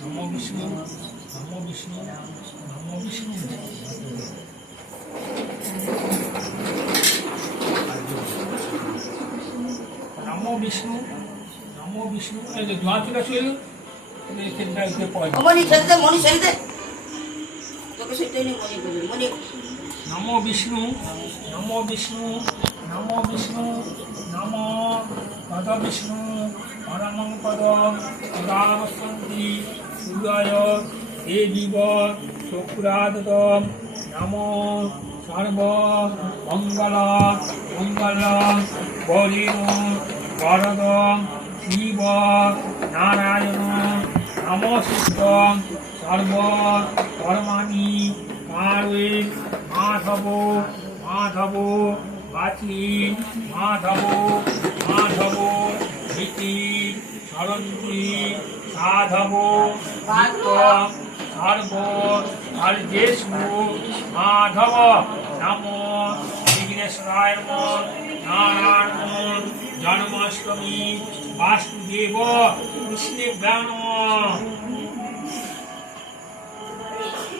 নমো বিষ্ণু নমো বিষ্ণু নমো বিষ্ণু। নমো বিষ্ণু নমো বিষ্ণু। এই যে দোয়া চলে আসলে নমো বিষ্ণু নমো বিষ্ণু নমো বিষ্ণু নমো পদ বিষ্ণু পরমং পদম পদাবসন্তি সূর্যায় দেবীব শুক্রাদতম নমো সর্ব মঙ্গল মঙ্গল বলিন বরদ শিব নারায়ণ নমস্তুতং সর্ব কর্মাণি কারয়ে মাধব মাধব বাচি মাধব মাধব ইতি সরন্তি সাধব নিত্য সর্ব হরিদেশু মাধব নমো বিঘ্নেশ্বরায় নমঃ। নারায়ণ জন্মাষ্টমী বাসুদেব কৃষ্ণে নমঃ।